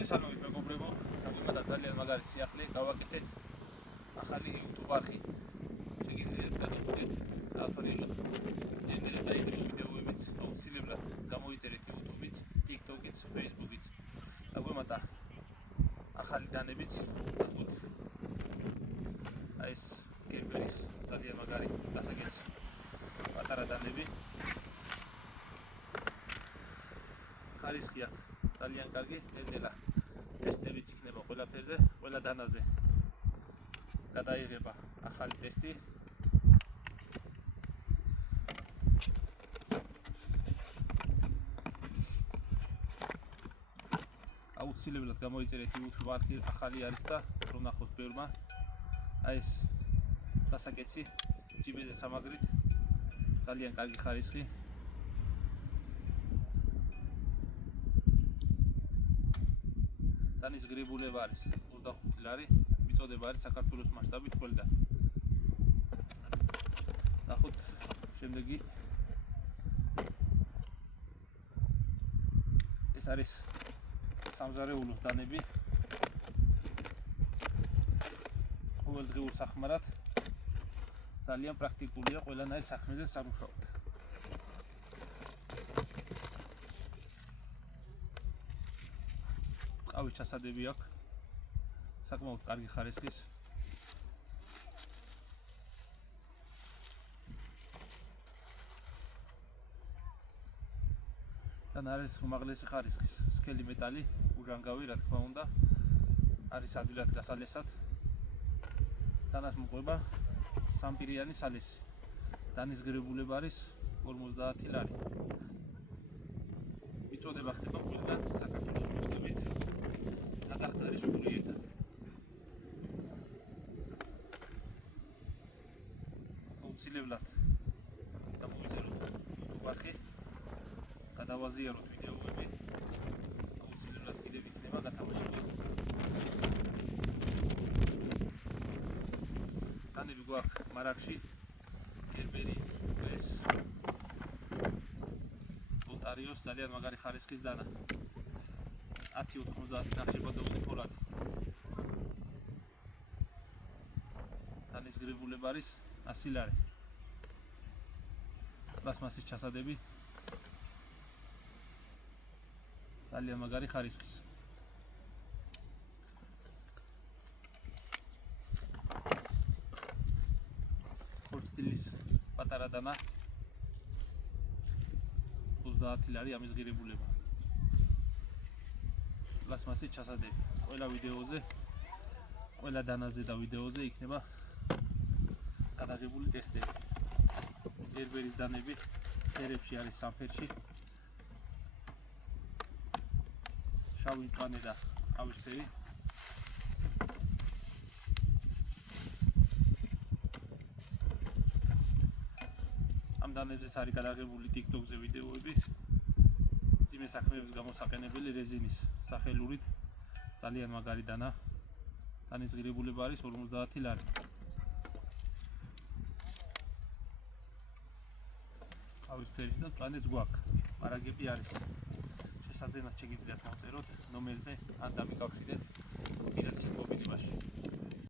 მოგესალმებით მეგობრებო, გამიმედა ძალიან მაგარი სიახლე გავაკეთეთ ახალი YouTube არხი. შეგიძლიათ გადავხდეთ დაათვალიერებლად ნელ-ნელა ვიდეოებიც აუცილებლად გამოიწერეთ YouTube-იც, TikTok-იც, Facebook-იც. გაგვემატა ახალი დანებიც, ნახოთ. აი ეს გერბერის ძალიან მაგარი დასაკეთე პატარა დანები. ხარისხი აქვს ძალიან კარგი, ნელ-ნელა ტესტებიც იქნება ყველაფერზე, ყველა დანაზე. გადაიღება ახალი ტესტი. აუცილებლად გამოიწერეთ YouTube არხი, ახალი არის და რომ ნახოს ბევრმა. აი ეს დასაკეთე ჯიბეზე სამაგრით, ძალიან კარგი ხარისხი. დანის ღირებულება არის 25 ლარი, მიწოდება არის საქართველოს მასშტაბით ყველგან. ნახოთ შემდეგი. ეს არის სამზარეულოს დანები. ყოველდღიურ სახმარად ძალიან პრაქტიკულია ყველანაირ საქმეზე სამუშაოდ. ყავის ჩასადები აქვს, საკმაოდ კარგი ხარისხის. და არის უმაღლესი ხარისხის, სქელი მეტალი, უჟანგავი, რა თქმა უნდა, არის ადვილად გასალესად. დანას მოყვება სამპირიანი სალესი. დანის ღირებულება არის 50 ლარი. მიწოდება ხდება ყველგან საქართველოს მასშტაბით. გადახდარის კურიერთან. აუცილებლად გამოიწეროთ YouTube არხი, გადავაზიაროთ ვიდეოები, აუცილებლად კიდევ იქნება გათამაშებული. დანები გვაქვს მარაგში, გერბერი, ეს ოტარიოს ძალიან მაგარი ხარისხის დანა. 10-90 ნახშირბადოვანი ფოლადი. დანის ღირებულება არის 100 ლარი. პლასმასის ჩასადები. ძალიან მაგარი ხარისხის. ხორცდილის პატარა დანა 30 ლარი ამის ღირებულება. პლასმასის ჩასადები. ყველა ვიდეოზე, ყველა დანაზე და ვიდეოზე იქნება გადაღებული ტესტები. გერბერის დანები ფერებში არის სამფერში. შავი, მწვანე და ყავისფერი. ამ დანებზეც არის გადაღებული TikTok-ზე ვიდეოები. ძიმე საქმეების გამოსაყენებელი რეზინის სახელურით, ძალიან მაგარი დანა. დანის ღირებულება არის 50 ლარი. ყავისფერი და მწვანეც გვაქვს. მარაგები არის. შესაძენად შეგიძლიათ დავწეროთ ნომერზე ან დამიკავშირდეთ პირად შემოგვიდივაში.